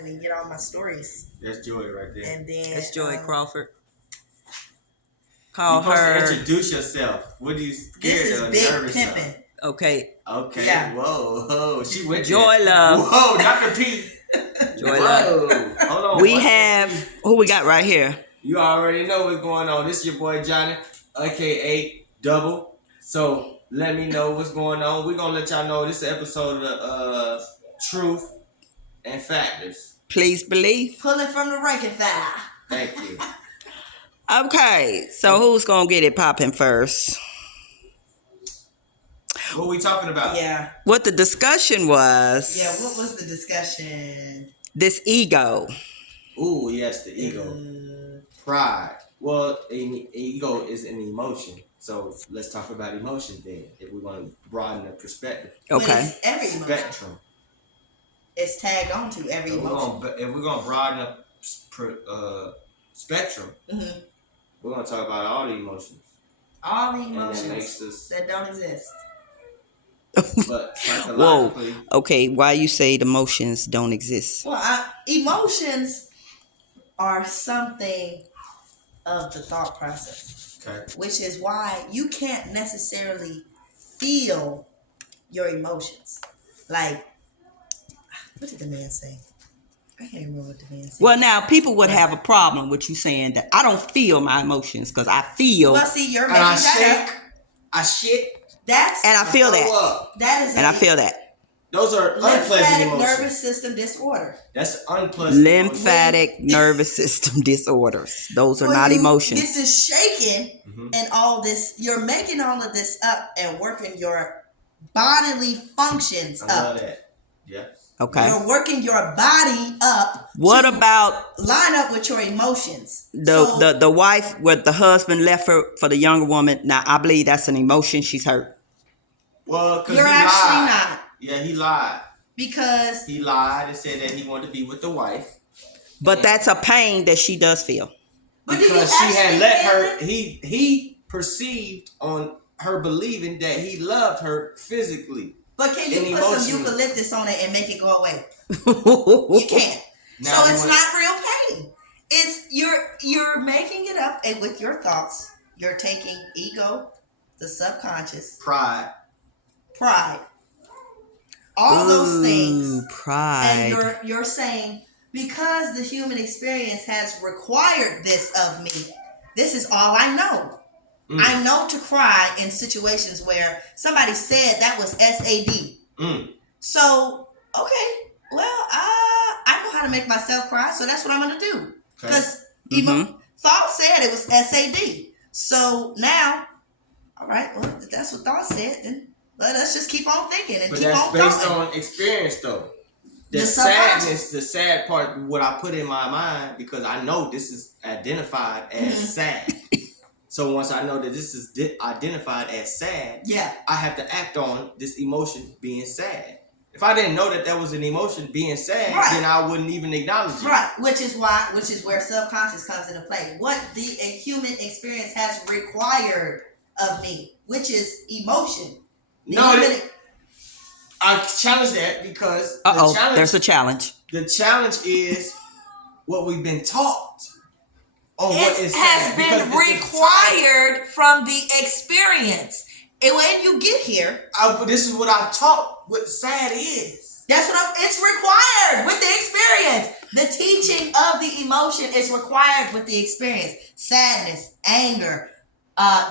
and get all my stories. That's Joy right there. And then That's Joy Crawford. You're Call supposed to her. introduce yourself. What are you scared this is or Big nervous Pimpin'. of? Okay. Okay. Yeah. Whoa. She went Joy there. Love. Whoa, Dr. P. Joy Love. Whoa. Hold on. We have who we got right here. You already know what's going on. This is your boy Johnny, aka Double. So let me know what's going on. We're gonna let y'all know this is an episode of Truth and Factors. Please believe. Pulling from the ranking file. Thank you. Okay, so who's gonna get it popping first? What we talking about? Yeah. What the discussion was? Yeah, what was the discussion? This ego. Ooh, yes, the ego. Pride. Well, ego is an emotion. So let's talk about emotions then, if we want to broaden the perspective. Okay. It's every emotion. Spectrum. It's tagged onto every emotion. If we're going to broaden up spectrum, we're going to talk about all the emotions. All the And emotions that makes us, that don't exist. but psychologically. Whoa. Okay, why you say the emotions don't exist? Well, emotions are something of the thought process. Okay. Which is why you can't necessarily feel your emotions. Like, what did the man say? I can't remember what the man said. Well, now people would have a problem with you saying that I don't feel my emotions because I feel. Well, see, you're And making I that shake. up. I shit. That's And I feel throw that. up. that is And I feel that. Those are unpleasant lymphatic emotions. nervous system disorder. That's unpleasant. Lymphatic nervous system disorders. Those are When not you emotions. get this shaking and all this, you're making all of this up and working your bodily functions I up. love that. Yeah. Okay. You're working your body up. What to about line up with your emotions? the wife with the husband left her for the younger woman? Now I believe that's an emotion. She's hurt. Well, because You're he actually lied. not. Yeah, he lied. Because He lied and said that he wanted to be with the wife. But that's a pain that she does feel. But do you Because she had actually let feel her, it? he perceived on her believing that he loved her physically. But can you and put some emotionally. eucalyptus on it and make it go away? You can't. Now So you it's want- not real pain. It's you're making it up, and with your thoughts, you're taking ego, the subconscious, Pride. pride, all those things, Pride. and you're saying, because the human experience has required this of me, this is all I know. I know to cry in situations where somebody said that was SAD. So, okay, well, I know how to make myself cry, so that's what I'm going to do. Because thought said it was SAD. So now, all right, well, if that's what thought said, then let's just keep on thinking and But keep that's on based going. on experience, though. The subconscious. sadness, the sad part, what I put in my mind, because I know this is identified as sad. So once I know that this is identified as sad, Yeah. I have to act on this emotion being sad. If I didn't know that that was an emotion being sad, then I wouldn't even acknowledge it. Right, which is where subconscious comes into play. What the human experience has required of me, which is emotion. I challenge that because there's a challenge. The challenge is what we've been taught. It has been required from the experience. And when you get here, this is what I've taught. What sad is. It's required with the experience. The teaching of the emotion is required with the experience. Sadness, anger,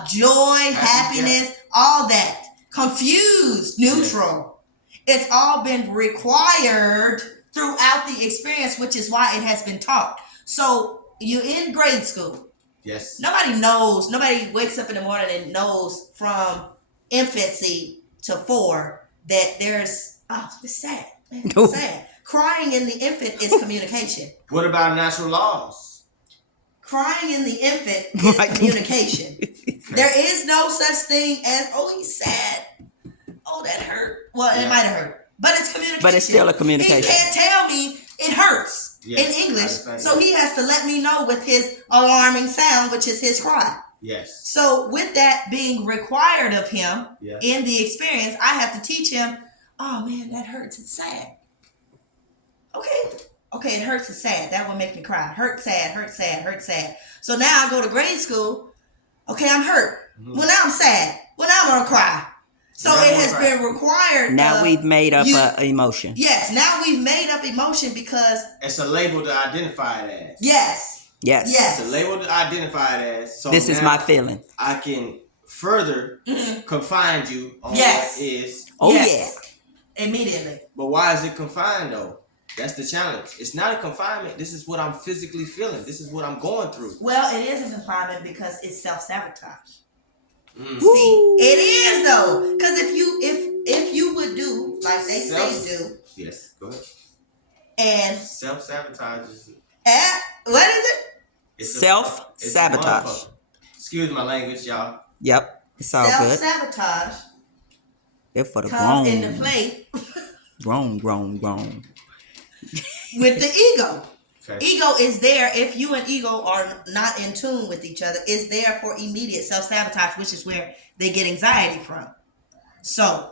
joy, happiness, all that. Confused, neutral. Yes. It's all been required throughout the experience, which is why it has been taught. So you're in grade school. Yes. Nobody wakes up in the morning and knows from infancy to 4 that there's, it's sad. Man, it's sad. Crying in the infant is communication. What about natural laws? Crying in the infant is communication. There is no such thing as, he's sad. Oh, that hurt. Well, it might have hurt. But it's communication. But it's still a communication. He can't tell me it hurts in English. So he has to let me know with his alarming sound, which is his cry. Yes. So with that being required of him in the experience, I have to teach him, oh man, that hurts. It's sad. Okay. Okay, it hurts and sad. That one makes me cry. Hurt, sad, hurt, sad, hurt, sad. So now I go to grade school. Okay, I'm hurt. Well, now I'm sad. Well, now I'm gonna cry. So it has been required. Now we've made up an emotion. Yes, now we've made up emotion because it's a label to identify it as. Yes. Yes. It's a label to identify it as. So this is my feeling. I can further confine you on Yes. what is. Oh yes. Yeah. Immediately. But why is it confined though? That's the challenge. It's not a confinement. This is what I'm physically feeling. This is what I'm going through. Well, it is a confinement because it's self-sabotage. See, it is though, because if you would do like they say do. Yes, go ahead. And self-sabotage is. What is it? It's self-sabotage. Excuse my language, y'all. Yep, it's all good. Self-sabotage. They're for the comes grown. into play. grown. With the ego. Okay. Ego is there, if you and ego are not in tune with each other, is there for immediate self-sabotage, which is where they get anxiety from. So,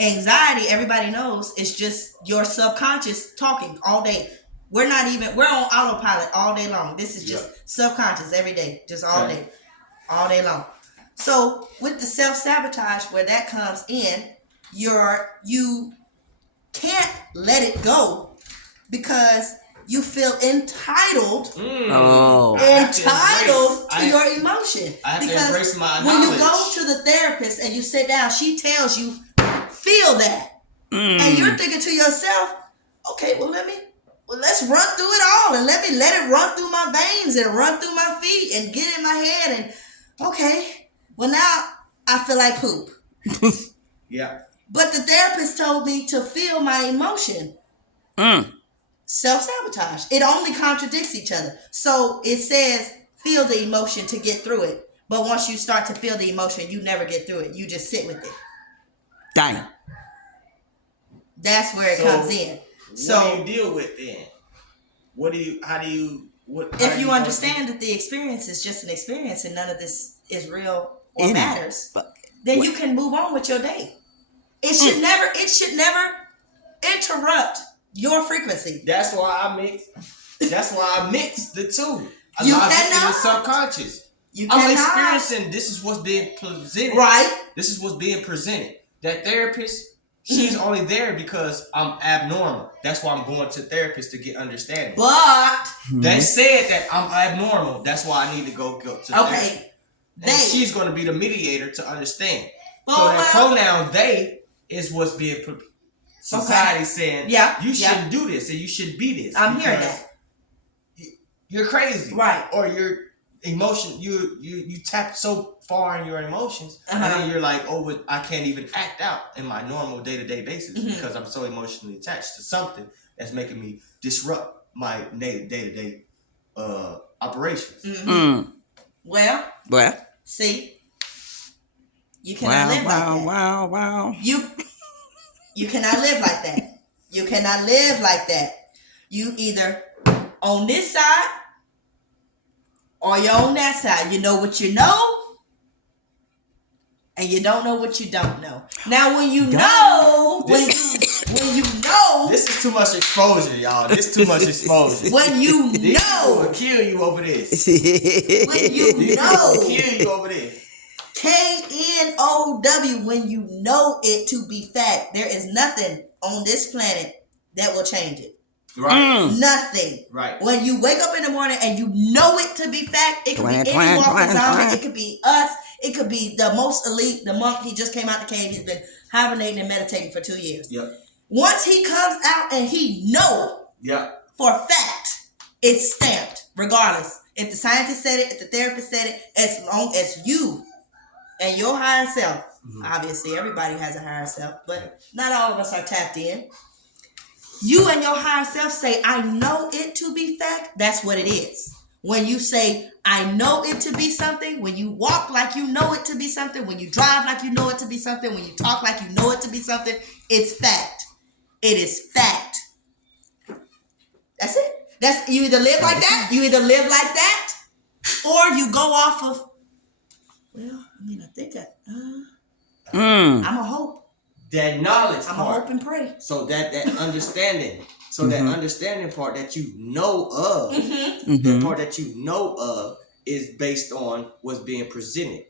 anxiety, everybody knows, is just your subconscious talking all day. We're on autopilot all day long. This is just subconscious every day, just all day long. So, with the self-sabotage, where that comes in, you can't let it go because you feel entitled to your emotion. I have because to embrace my knowledge. when you go to the therapist and you sit down, she tells you, feel that. And you're thinking to yourself, okay, let's run through it all and let it run through my veins and run through my feet and get in my head and okay, well now I feel like poop. Yeah. But the therapist told me to feel my emotion. Self-sabotage. It only contradicts each other. So it says feel the emotion to get through it. But once you start to feel the emotion, you never get through it. You just sit with it. Dang. That's where it comes in. So what do you deal with then? If you understand that the experience is just an experience and none of this is real or matters, then you can move on with your day. It should never interrupt your frequency. That's why I mix the two. You Logic cannot. and the subconscious. I'm experiencing. This is what's being presented. Right. This is what's being presented. That therapist, she's only there because I'm abnormal. That's why I'm going to therapist to get understanding. But they said that I'm abnormal. That's why I need to go to therapy. And she's going to be the mediator to understand. So that pronoun they is what's being society saying. You shouldn't do this and you shouldn't be this. I'm hearing that. You're crazy, right? Or your emotion, you tap so far in your emotions, and then you're like, oh, I can't even act out in my normal day-to-day basis because I'm so emotionally attached to something that's making me disrupt my day-to-day operations. Well, see, you cannot live like that. Wow. You cannot live like that. You cannot live like that. You either on this side or you're on that side. You know what you know, and you don't know what you don't know. Now, when you know, when you know, this is too much exposure, y'all. This is too much exposure. When you These know, will kill you over this. when you know, will kill you over this. KNOW, when you know it to be fact, there is nothing on this planet that will change it. Right. Nothing. Right. When you wake up in the morning and you know it to be fact, it could be any walking zombie, it could be us, it could be the most elite, the monk, he just came out the cave, he's been hibernating and meditating for 2 years. Yep. Once he comes out and he know for a fact, it's stamped, regardless. If the scientist said it, if the therapist said it, as long as you and your higher self, obviously everybody has a higher self, but not all of us are tapped in. You and your higher self say, I know it to be fact, that's what it is. When you say, I know it to be something, when you walk like you know it to be something, when you drive like you know it to be something, when you talk like you know it to be something, it's fact. It is fact. That's it. You either live like that, or you go off of, well, I mean, I think I'm a hope. That knowledge I'm part. a hope and pray. So that understanding So that understanding part that you know of, Mm-hmm. the part that you know of is based on what's being presented.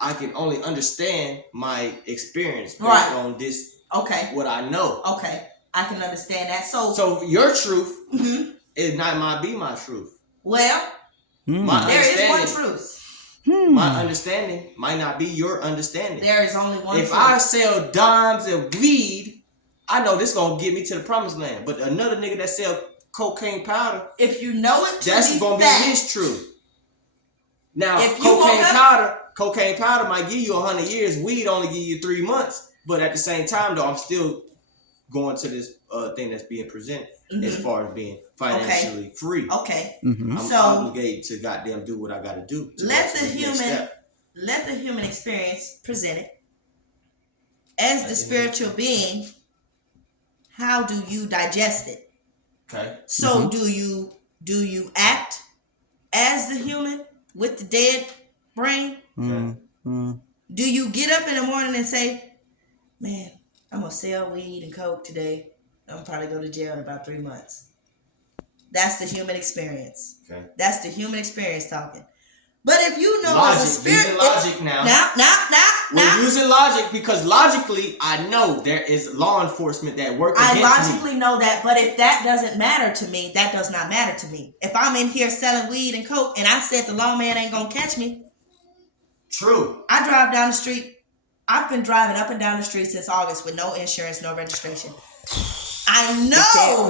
I can only understand my experience based on this. Okay. What I know. Okay. I can understand that. So your truth it might be my truth. Well, there is one truth. My understanding might not be your understanding. There is only one truth. If truth. I sell dimes and weed, I know this gonna get me to the promised land. But another nigga that sell cocaine powder, if you know it, that's gonna be his truth. Now, cocaine powder might give you 100 years. Weed only give you 3 months. But at the same time, though, I'm still going to this thing that's being presented as far as being financially free. Okay. I'm obligated to goddamn do what I got to do. Let the human experience present it. As the spiritual being, how do you digest it? Okay. So do you act as the human with the dead brain? Okay. Do you get up in the morning and say, man, I'm going to sell weed and coke today. I'm probably go to jail in about 3 months. That's the human experience. Okay. That's the human experience talking. But if you know logic, as a spirit, using logic now. We're using logic because logically I know there is law enforcement that work against me. I logically know that, but if that doesn't matter to me, that does not matter to me. If I'm in here selling weed and coke and I said the lawman ain't gonna catch me. True. I drive down the street. I've been driving up and down the street since August with no insurance, no registration. I know